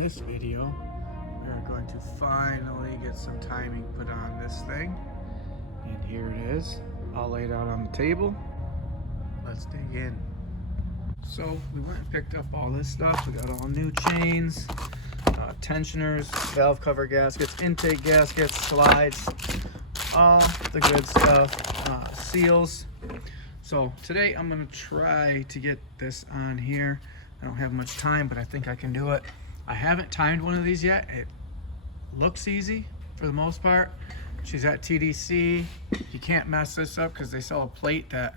this video, we're going to finally get some timing put on this thing. And here it is, all laid out on the table. Let's dig in. So we went and picked up all this stuff. We got all new chains, tensioners, valve cover gaskets, intake gaskets, slides, all the good stuff, seals. So today I'm gonna try to get this on here. I don't have much time, but I think I can do it. I haven't timed one of these yet. It looks easy for the most part. She's at TDC. You can't mess this up because they sell a plate that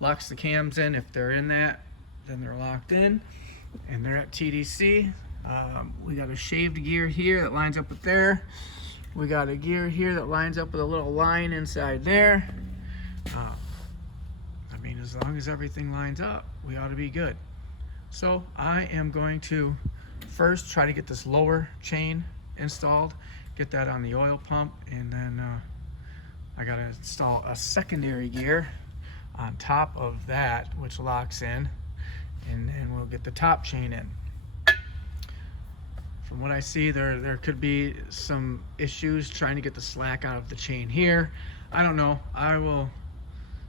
locks the cams in. If they're in that, then they're locked in, and they're at TDC. We got a shaved gear here that lines up with there. We got a gear here that lines up with a little line inside there. I mean, as long as everything lines up, we ought to be good. So I am going to first try to get this lower chain installed, get that on the oil pump, and then I gotta install a secondary gear on top of that, which locks in, and then we'll get the top chain in. From what I see, there could be some issues trying to get the slack out of the chain here. I don't know. I will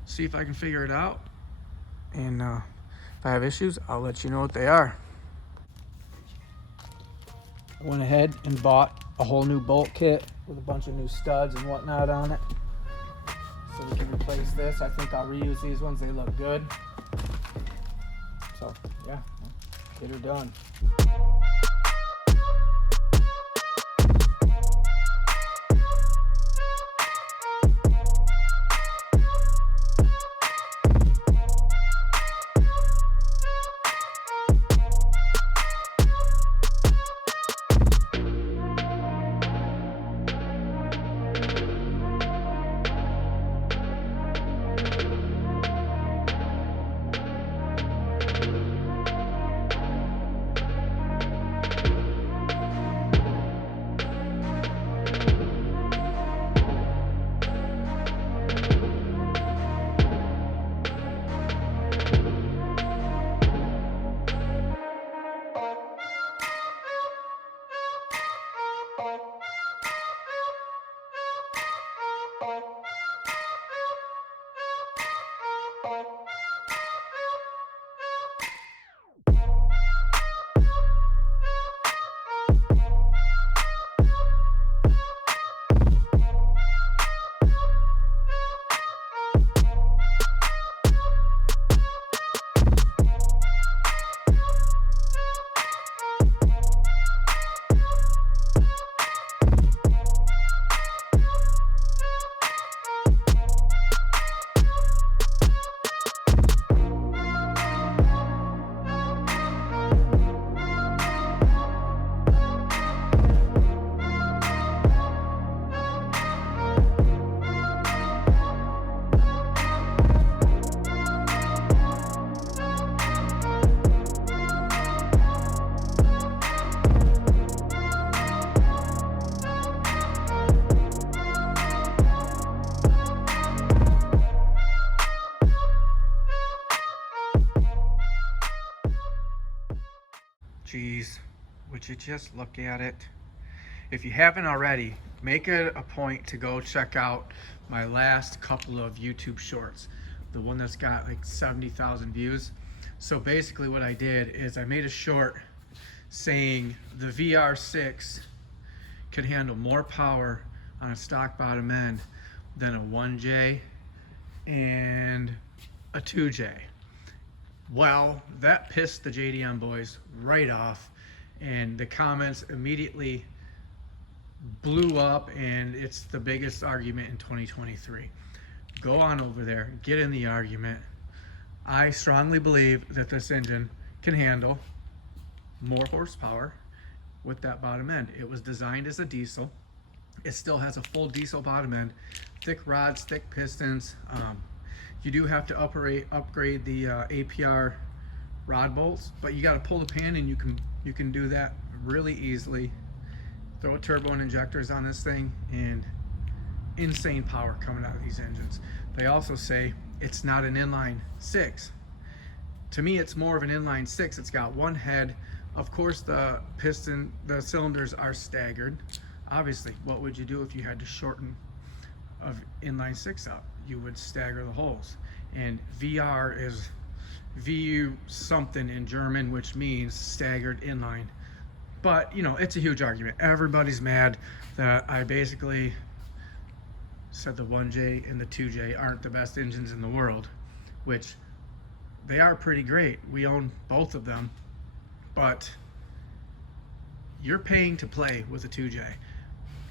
see if I can figure it out, and if I have issues, I'll let you know what they are. I went ahead and bought a whole new bolt kit with a bunch of new studs and whatnot on it, so we can replace this. I think I'll reuse these ones. They look good. So yeah, get her done. Geez, would you just look at it? If you haven't already, make it a point to go check out my last couple of YouTube shorts. The one that's got like 70,000 views. So basically what I did is I made a short saying the VR6 could handle more power on a stock bottom end than a 1J and a 2J. Well, that pissed the JDM boys right off, and the comments immediately blew up, and it's the biggest argument in 2023. Go on over there, get in the argument. I strongly believe that this engine can handle more horsepower with that bottom end. It was designed as a diesel. It still has a full diesel bottom end, thick rods, thick pistons. You do have to upgrade the APR rod bolts, but you got to pull the pin, and you can do that really easily. Throw turbo and injectors on this thing, and insane power coming out of these engines. They also say it's not an inline six. To me, it's more of an inline six. It's got one head Of course, the cylinders are staggered. Obviously, what would you do if you had to shorten of inline six up? You would stagger the holes. And VR is VU something in German, which means staggered inline. But, you know, it's a huge argument. Everybody's mad that I basically said the 1J and the 2J aren't the best engines in the world, which they are pretty great. We own both of them, but you're paying to play with a 2J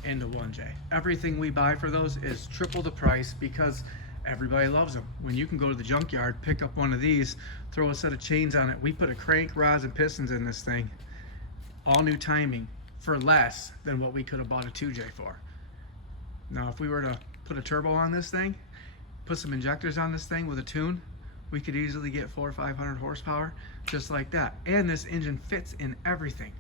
and a 1J. Everything we buy for those is triple the price because everybody loves them. When you can go to the junkyard, pick up one of these, throw a set of chains on it. We put a crank, rods, and pistons in this thing, all new timing, for less than what we could have bought a 2J for. Now, if we were to put a turbo on this thing, put some injectors on this thing with a tune, we could easily get 400 or 500 horsepower just like that. And this engine fits in everything.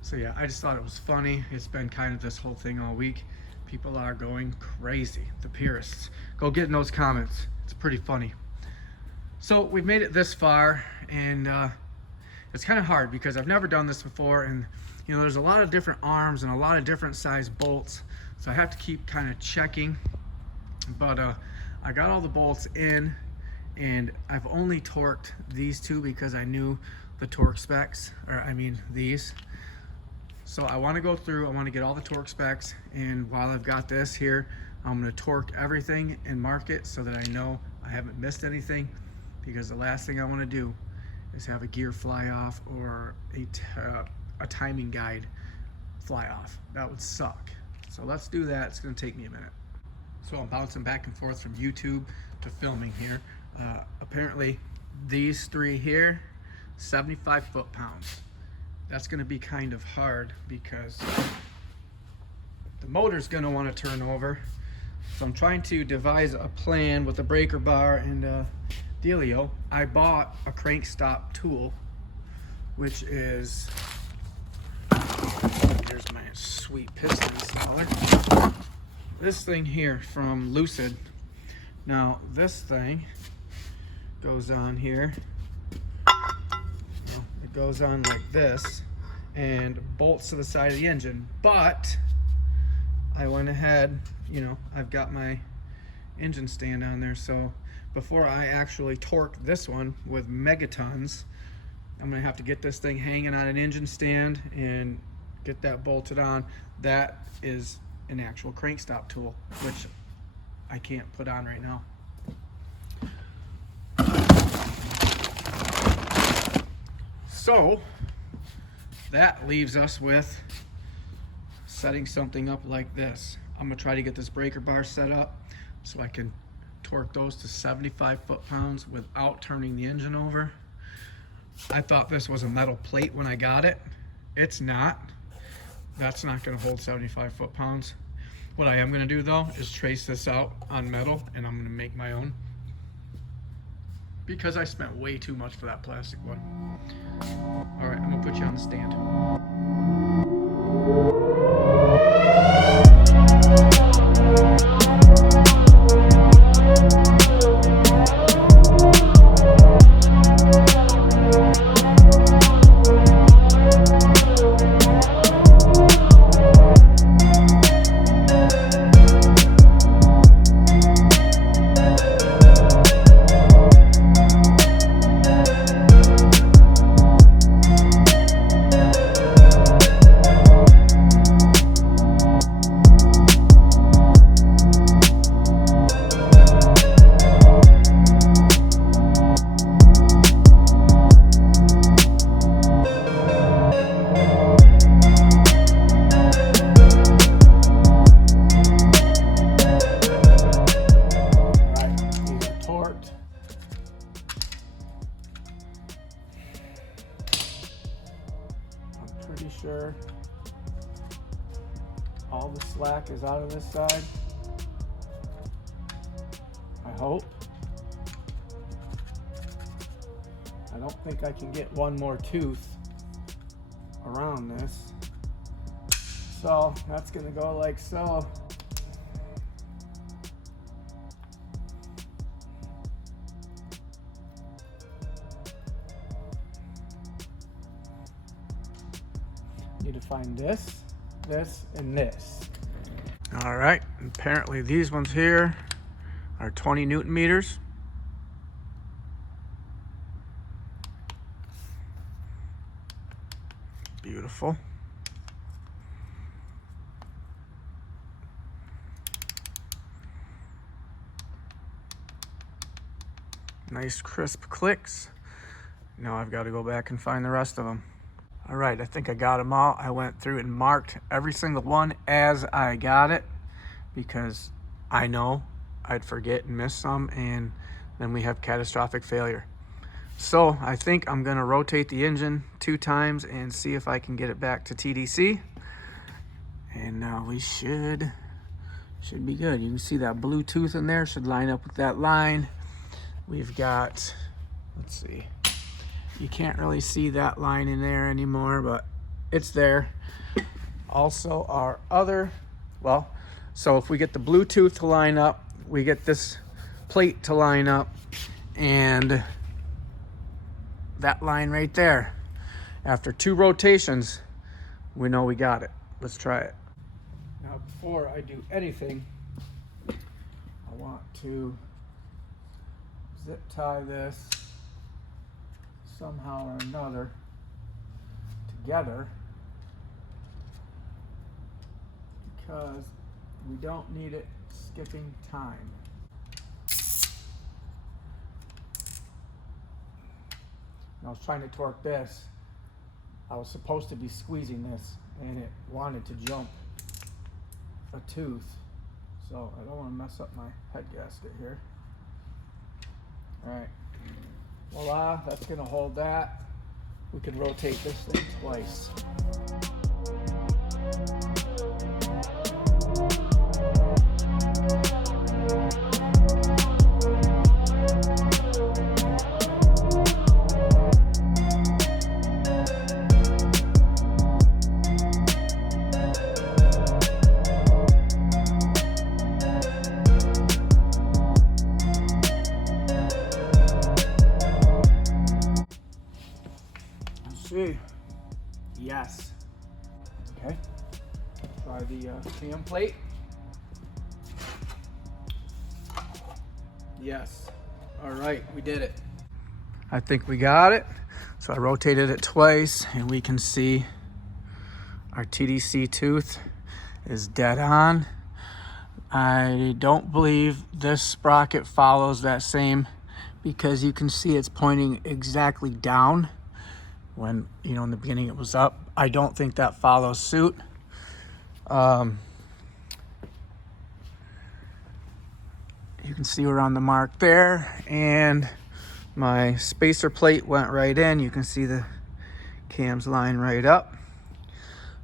So yeah, I just thought it was funny. It's been kind of this whole thing all week. People are going crazy. The purists. Go get in those comments. It's pretty funny. So we've made it this far, and it's kind of hard because I've never done this before, and you know, there's a lot of different arms and a lot of different size bolts. So I have to keep kind of checking, but I got all the bolts in, and I've only torqued these two because I knew the torque specs, or I mean these. So I want to go through, I want to get all the torque specs, and while I've got this here, I'm going to torque everything and mark it so that I know I haven't missed anything, because the last thing I want to do is have a gear fly off or a timing guide fly off. That would suck. So let's do that. It's going to take me a minute. So I'm bouncing back and forth from YouTube to filming here. Apparently these three here, 75 foot-pounds. That's going to be kind of hard because the motor's going to want to turn over. So I'm trying to devise a plan with a breaker bar and dealio. I bought a crank stop tool, which is, here's my sweet piston installer. This thing here from Lucid. Now this thing goes on here. It goes on like this and bolts to the side of the engine, but I went ahead, you know, I've got my engine stand on there, so before I actually torque this one with megatons, I'm gonna have to get this thing hanging on an engine stand and get that bolted on. That is an actual crank stop tool, which I can't put on right now. So that leaves us with setting something up like this. I'm gonna try to get this breaker bar set up so I can torque those to 75 foot-pounds without turning the engine over. I thought this was a metal plate when I got it. It's not. That's not gonna hold 75 foot-pounds. What I am gonna do though is trace this out on metal, and I'm gonna make my own, because I spent way too much for that plastic one. All right, I'm gonna put you on the stand. Pretty sure all the slack is out of this side. I hope. I don't think I can get one more tooth around this. So that's gonna go like so. Need to find this, this, and this. All right, apparently these ones here are 20 Newton meters. Beautiful. Nice crisp clicks. Now I've got to go back and find the rest of them. All right, I think I got them all. I went through and marked every single one as I got it because I know I'd forget and miss some, and then we have catastrophic failure. So I think I'm gonna rotate the engine 2 times and see if I can get it back to TDC. And now we should be good. You can see that Bluetooth in there should line up with that line. We've got, let's see, you can't really see that line in there anymore, but it's there. Also our other, well, so if we get the Bluetooth to line up, we get this plate to line up, and that line right there. After 2 rotations, we know we got it. Let's try it. Now, before I do anything, I want to zip tie this somehow or another together, because we don't need it skipping time. I was trying to torque this. I was supposed to be squeezing this, and it wanted to jump a tooth. So I don't want to mess up my head gasket here. All right, voila, that's gonna hold that. We can rotate this thing twice. See, yes. Okay, try the cam plate. Yes. All right, we did it. I think we got it. So I rotated it twice, and we can see our TDC tooth is dead on. I don't believe this sprocket follows that same, because you can see it's pointing exactly down when, you know, in the beginning it was up. I don't think that follows suit. You can see we're on the mark there, and my spacer plate went right in. You can see the cams line right up.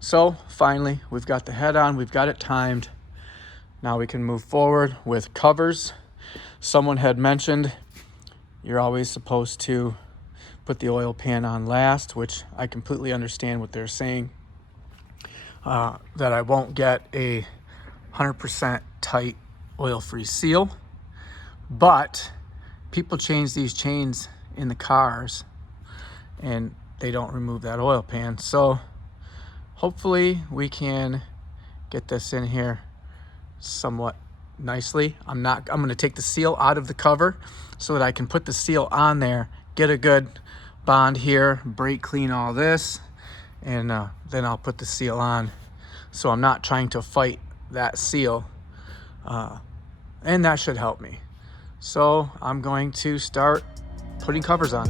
So finally, we've got the head on, we've got it timed. Now we can move forward with covers. Someone had mentioned you're always supposed to put the oil pan on last, which I completely understand what they're saying, that I won't get a 100% tight oil-free seal. But people change these chains in the cars and they don't remove that oil pan. So hopefully we can get this in here somewhat nicely. I'm going to take the seal out of the cover so that I can put the seal on there, get a good bond here, brake clean all this, and then I'll put the seal on. So I'm not trying to fight that seal, and that should help me. So I'm going to start putting covers on.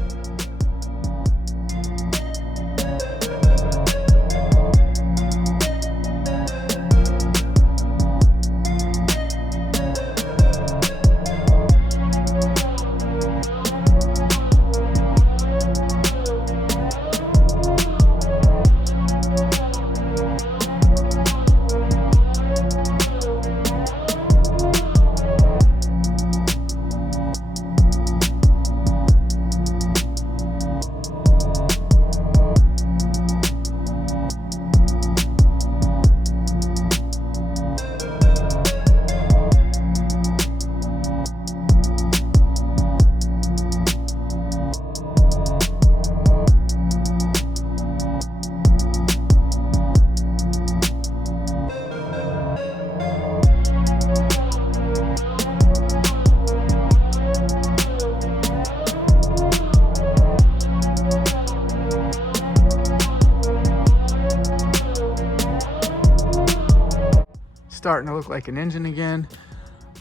starting to look like an engine again.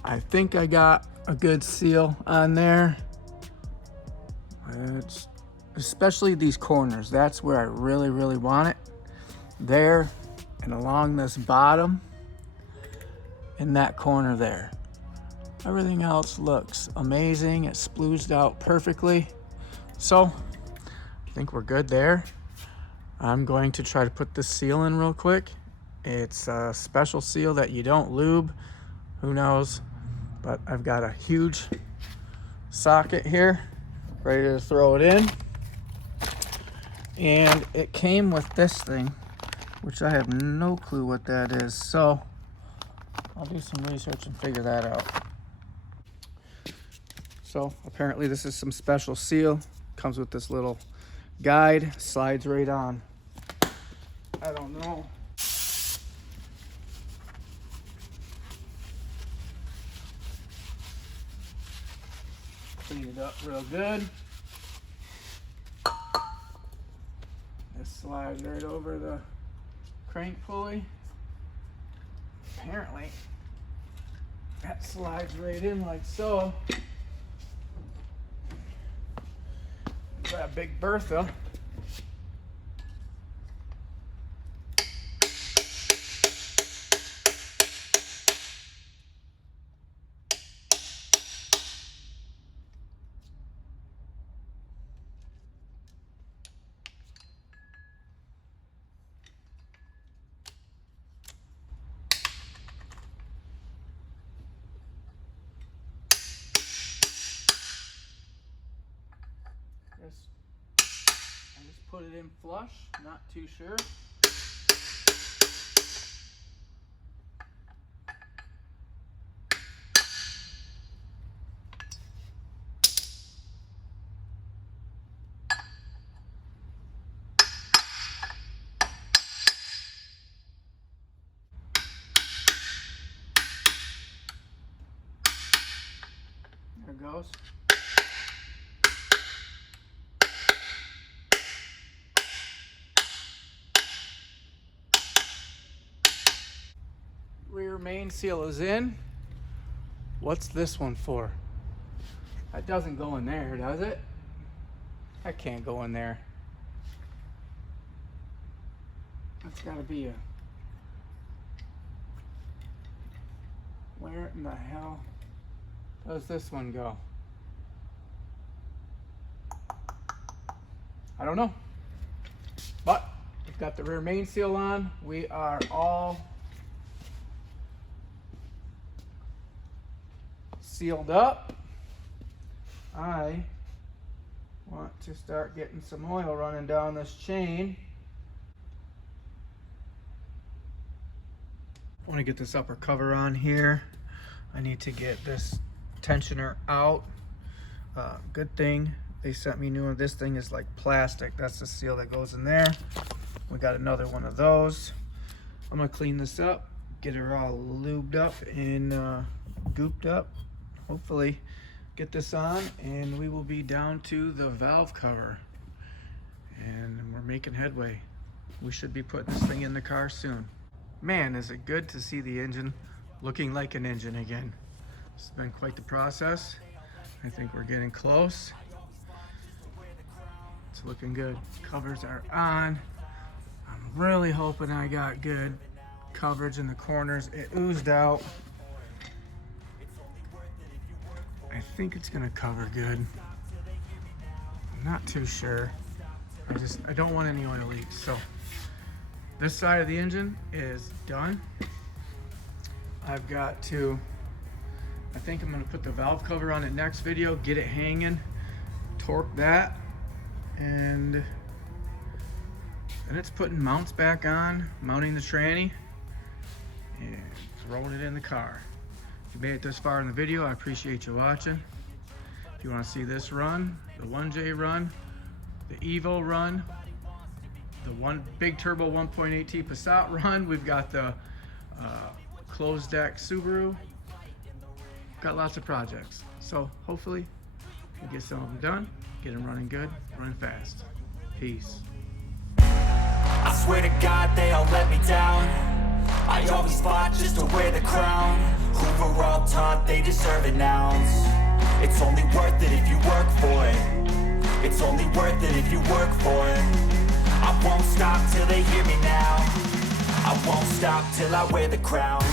I think I got a good seal on there. Especially these corners. That's where I really, really want it. There and along this bottom in that corner there. Everything else looks amazing. It splooged out perfectly. So I think we're good there. I'm going to try to put this seal in real quick. It's a special seal that you don't lube. Who knows? But I've got a huge socket here, ready to throw it in. And it came with this thing, which I have no clue what that is. So I'll do some research and figure that out. So apparently this is some special seal. Comes with this little guide, slides right on. I don't know. Clean it up real good. This slides right over the crank pulley. Apparently that slides right in like so. That big Bertha. I just put it in flush, not too sure. There it goes. Rear main seal is in. What's this one for? That doesn't go in there, does it? That can't go in there. That's gotta be a... Where in the hell does this one go? I don't know. But we've got the rear main seal on. We are all sealed up. I want to start getting some oil running down this chain. I want to get this upper cover on here. I need to get this tensioner out. Good thing they sent me new one. This thing is like plastic. That's the seal that goes in there. We got another one of those. I'm gonna clean this up, get her all lubed up and gooped up. Hopefully get this on and we will be down to the valve cover. And we're making headway. We should be putting this thing in the car soon. Man, is it good to see the engine looking like an engine again. It's been quite the process. I think we're getting close. It's looking good. Covers are on. I'm really hoping I got good coverage in the corners. It oozed out. I think it's gonna cover good. I'm not too sure. I don't want any oil leaks. So this side of the engine is done. I've got to, I think I'm gonna put the valve cover on it next video, get it hanging, torque that, and then it's putting mounts back on, mounting the tranny, and throwing it in the car. If you made it this far in the video, I appreciate you watching. If you want to see this run, the 1J run, the Evo run, the one big turbo 1.8T Passat run, we've got the closed deck Subaru. Got lots of projects. So hopefully we'll get some of them done, get them running good, running fast. Peace. I swear to God they all let me down. I always fought just to wear the crown. Who were all taught they deserve an ounce. It's only worth it if you work for it. It's only worth it if you work for it. I won't stop till they hear me now. I won't stop till I wear the crown.